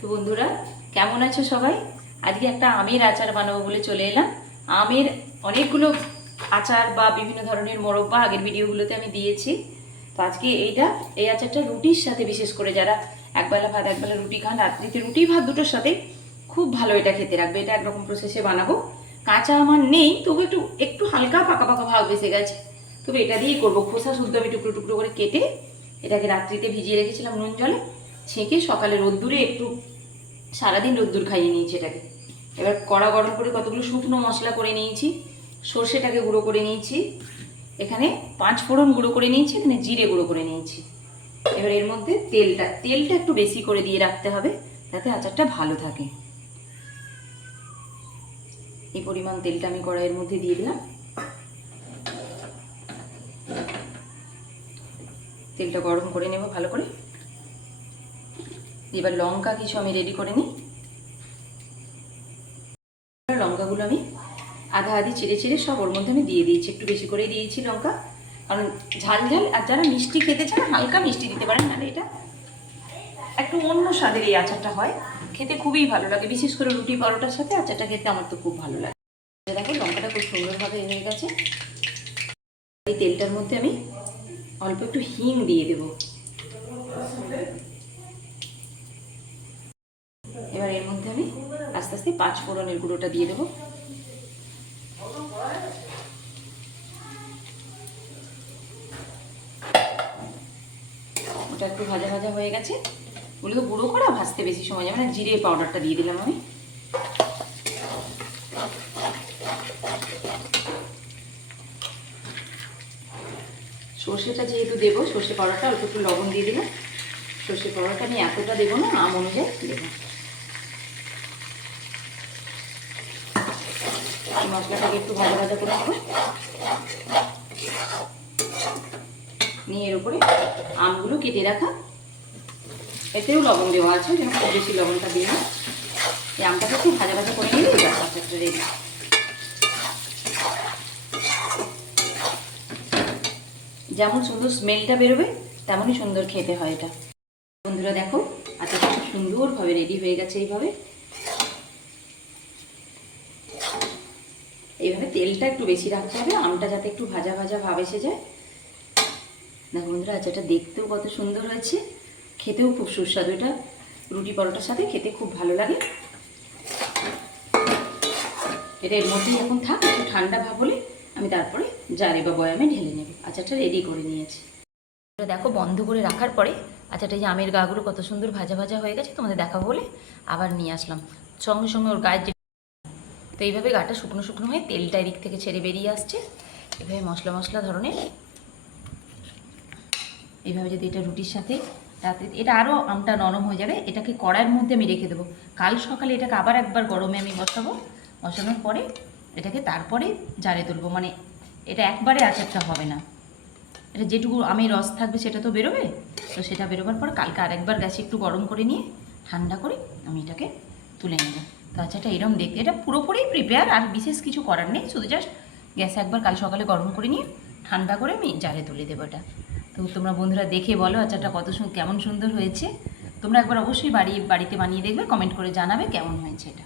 তো বন্ধুরা কেমন আছো সবাই? আজকে একটা আমের আচার বানাবো বলে চলে এলাম। আমের অনেকগুলো আচার বা বিভিন্ন ধরনের মোরব্বা আগের ভিডিওগুলোতে আমি দিয়েছি। তো আজকে এই আচারটা রুটির সাথে, বিশেষ করে যারা একবেলা ভাত একবেলা রুটি খান, রাত্রিতে রুটি ভাত দুটোর সাথে খুব ভালো এটা খেতে রাখবে। এটা একরকম প্রসেসে বানাবো। কাঁচা আমার নেই, তবু একটু একটু হালকা পাকা পাকা ভাব এসে গেছে। তবে এটা দিয়েই করবো। খোসা শুদ্ধ আমি টুকরো টুকরো করে কেটে এটাকে রাত্রিতে ভিজিয়ে রেখেছিলাম নুন জলে, ছেঁকে সকালে রোদ্দুরে একটু সারাদিন রোদ্দুর খাইয়ে নিয়েছি এটাকে। এবার কড়া গরম করে কতগুলো শুকনো মশলা করে নিয়েছি। সর্ষেটাকে গুঁড়ো করে নিয়েছি, এখানে 5 ফোড়ন গুঁড়ো করে নিয়েছি, এখানে জিরে গুঁড়ো করে নিয়েছি। এবার এর মধ্যে তেলটা একটু বেশি করে দিয়ে রাখতে হবে, যাতে আচারটা ভালো থাকে। এই পরিমাণ তেলটা আমি কড়াইয়ের মধ্যে দিয়ে দিলাম। তেলটা গরম করে নেব ভালো করে। এবার লঙ্কা কিছু আমি রেডি করে নিই। লঙ্কাগুলো আমি আধা আধি চিড়ে চিড়ে সব ওর মধ্যে আমি দিয়ে দিয়েছি, একটু বেশি করে দিয়েছি লঙ্কা, কারণ ঝাল ঝাল। আর যারা মিষ্টি খেতে চান হালকা মিষ্টি দিতে পারেন, নাহলে এটা একটু অন্য স্বাদের এই আচারটা হয়, খেতে খুবই ভালো লাগে। বিশেষ করে রুটি পরোটার সাথে আচারটা খেতে আমার তো খুব ভালো লাগে। দেখো লঙ্কাটা খুব সুন্দরভাবে হয়ে গেছে। এই তেলটার মধ্যে আমি অল্প একটু হিং দিয়ে দেব। এবার এর মধ্যে আমি আস্তে আস্তে 5 ফোড়নের গুঁড়োটা দিয়ে দেবো। ওটা একটু ভাজা ভাজা হয়ে গেছে। ওগুলো তো গুঁড়ো করা, ভাজতে বেশি সময় যাবে না। জিরে পাউডারটা দিয়ে দিলাম আমি। সর্ষেটা যেহেতু দেবো, সর্ষে পাউডারটা অল্প একটু লবণ দিয়ে দিলাম। সর্ষে পাউডারটা আমি এতটা দেবো না, আম অনুযায়ী দেবো। এই মশলাটাকে একটু ভাজা ভাজা করে নেবো। নিয়ে এর উপরে আমগুলো কেটে রাখা, এতেও লবণ দেওয়া আছে, যেন খুব বেশি লবণটা দিই না। এই আমটাকে একটু ভাজা ভাজা করে নিলে এই আচারটা রেডি। যেমন সুন্দর স্মেলটা বেরোবে, তেমনই সুন্দর খেতে হয় এটা। বন্ধুরা দেখো আচারটা খুব সুন্দরভাবে রেডি হয়ে গেছে। এইভাবে তেলটা একটু বেশি রাখতে হবে, আমটা যাতে একটু ভাজা ভাজা ভাব এসে যায়। দেখো বন্ধুরা আচারটা দেখতেও কত সুন্দর হয়েছে, খেতেও খুব সুস্বাদু। এটা রুটি পরোটার সাথে খেতে খুব ভালো লাগে। এটা এর মধ্যেই এখন থাক, একটু ঠান্ডা ভাব হলে আমি তারপরে জারে বা বয়ামে ঢেলে নেব। আচারটা রেডি করে নিয়েছি। দেখো বন্ধ করে রাখার পরে আচারটা, যে আমের গাগুলো কত সুন্দর ভাজা ভাজা হয়ে গেছে, তোমাদের দেখাবো বলে আবার নিয়ে আসলাম। সঙ্গে সঙ্গে ওর গায়ের, তো এইভাবে গাটা শুকনো শুকনো হয়ে তেলটা এদিক থেকে ছেড়ে বেরিয়ে আসছে। এভাবে মশলা মশলা ধরনের, এইভাবে যদি এটা রুটির সাথে রাত্রে, এটা আরও আমটা নরম হয়ে যাবে। এটাকে কড়াইয়ের মধ্যে আমি রেখে দেবো। কাল সকালে এটাকে আবার একবার গরমে আমি বসাবো। বসানোর পরে এটাকে তারপরে জারে তুলবো। মানে এটা একবারে আচারটা হবে না, এটা যেটুকু আমের রস থাকবে সেটা তো বেরোবে। তো সেটা বেরোবার পর কালকে আরেকবার গ্যাসে একটু গরম করে নিয়ে ঠান্ডা করে আমি এটাকে তুলে নেব। তো আচারটা এরকম দেখতে, এটা পুরোপুরি প্রিপেয়ার, আর বিশেষ কিছু করার নেই। শুধু জাস্ট গ্যাসে একবার কাল সকালে গরম করে নিয়ে ঠান্ডা করে আমি জারে তুলে দেবো এটা। তো তোমরা বন্ধুরা দেখে বলো আচারটা কেমন সুন্দর হয়েছে। তোমরা একবার অবশ্যই বাড়িতে বানিয়ে দেখবে, কমেন্ট করে জানাবে কেমন হয়েছে এটা।